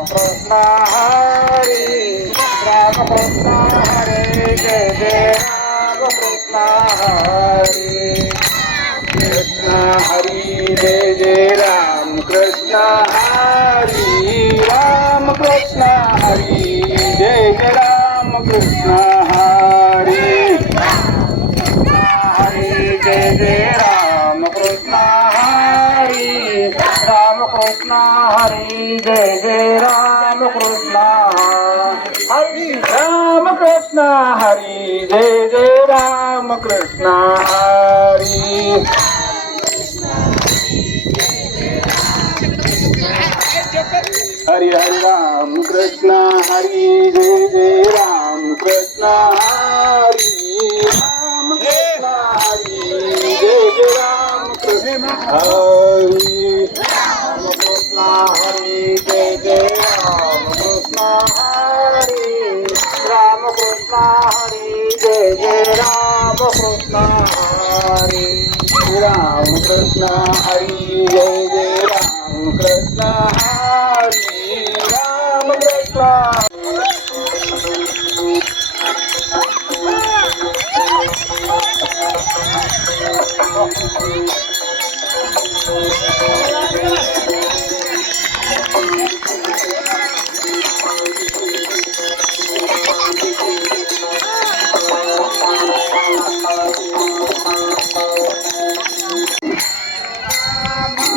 Krishna Hari Ram Krishna Hari Jai Jai Ram Krishna Hari Krishna Hari Jai Jai Ram Krishna Hari Ram Krishna Hari Jai Jai Ram Krishna Hari Hari Jai Jai Ram Krishna Hari Ram Krishna Hari Jai Jai Ram Krishna Hari Ram Krishna Hari Jai Jai Ram Krishna Hari Hari Hari Ram Krishna Hari Jai Jai Ram Krishna Hari Ram Krishna Hari Jai Jai Ram Krishna Hari Ram Krishna Hari Jai Jai Ram Krishna Hari Ram Krishna Hari Jai Jai Ram Krishna Hari Ram Krishna Hari Jai Jai Ram Krishna Hari Ram Krishna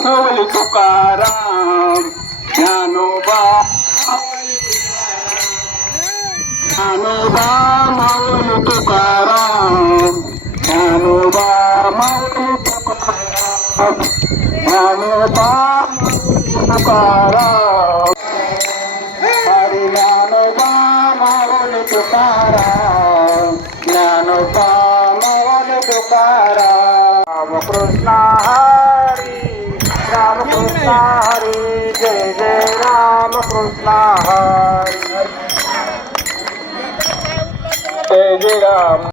Mauli Tukaram Dnyanoba Dnyanoba Mauli Tukaram Dnyanoba Mauli Tukaram Dnyanoba Mauli Tukaram Hari Dnyanoba Mauli Tukaram Dnyanoba Mauli Tukaram Ramakrishna Hari Ramakrishna Hari Jai Jai Ramakrishna Hari Jai Jai Ram